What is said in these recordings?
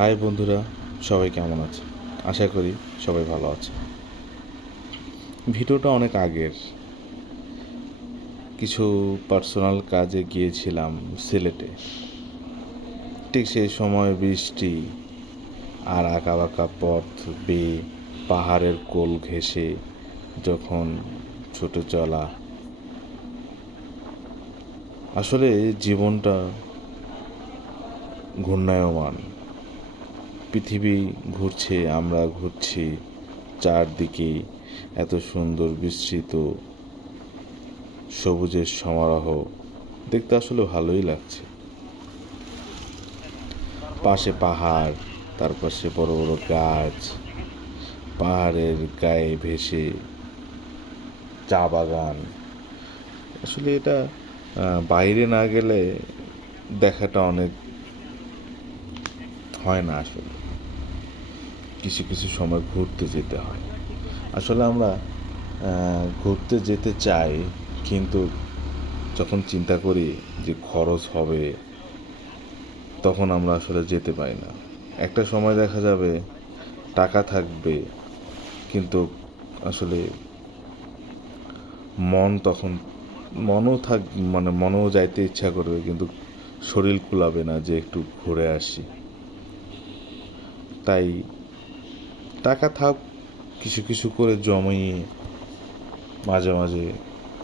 High বন্ধুরা, সবাই কেমন আছে? আশা করি সবাই ভালো আছে। ভিডিওটা অনেক আগের, কিছু পার্সোনাল কাজে গিয়েছিলাম সিলেটে। ঠিক সেই সময় বৃষ্টি আর আঁকাবাঁকা পথ বেয়ে পাহাড়ের কোল ঘেঁষে যখন ছুটে চলা, আসলে জীবনটা ঘূর্ণায়মান। পৃথিবী ঘুরছে, আমরা ঘুরছি, চারদিকে এত সুন্দর বিস্তৃত সবুজের সমারোহ দেখতে আসলে ভালোই লাগছে। পাশে পাহাড়, তার পাশে বড় বড় গাছ, পাহাড়ের গায়ে ভেসে চা বাগান। আসলে এটা বাইরে না গেলে দেখাটা অনেক হয় না। আসলে কিছু কিছু সময় ঘুরতে যেতে হয়। আসলে আমরা ঘুরতে যেতে চাই, কিন্তু যখন চিন্তা করি যে খরচ হবে, তখন আমরা আসলে যেতে পারি না। একটা সময় দেখা যাবে টাকা থাকবে, কিন্তু আসলে মন তখন মনও যাইতে ইচ্ছা করবে, কিন্তু শরীর কুলাবে না যে একটু ঘুরে আসি। তাই টাকা থাক, কিছু কিছু করে জমিয়ে মাঝে মাঝে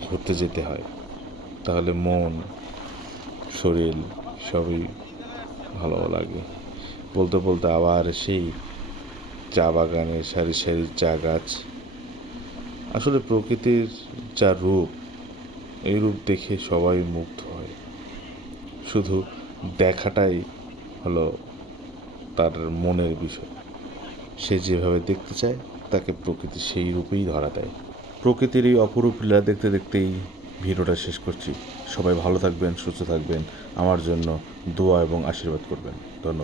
ঘুরতে যেতে হয়। তাহলে মন, শরীর সবই ভালো লাগে। বলতে বলতে আবার সেই চা বাগানে সারি সারি চা গাছ। আসলে প্রকৃতির যা রূপ, এই রূপ দেখে সবাই মুগ্ধ হয়। শুধু দেখাটাই হলো তার মনের বিষয়। সে যেভাবে দেখতে চায়, তাকে প্রকৃতি সেই রূপেই ধরা দেয়। প্রকৃতির এই অপরূপ লীলা দেখতে দেখতেই ভিডিওটা শেষ করছি। সবাই ভালো থাকবেন, সুস্থ থাকবেন। আমার জন্য দোয়া এবং আশীর্বাদ করবেন। ধন্যবাদ।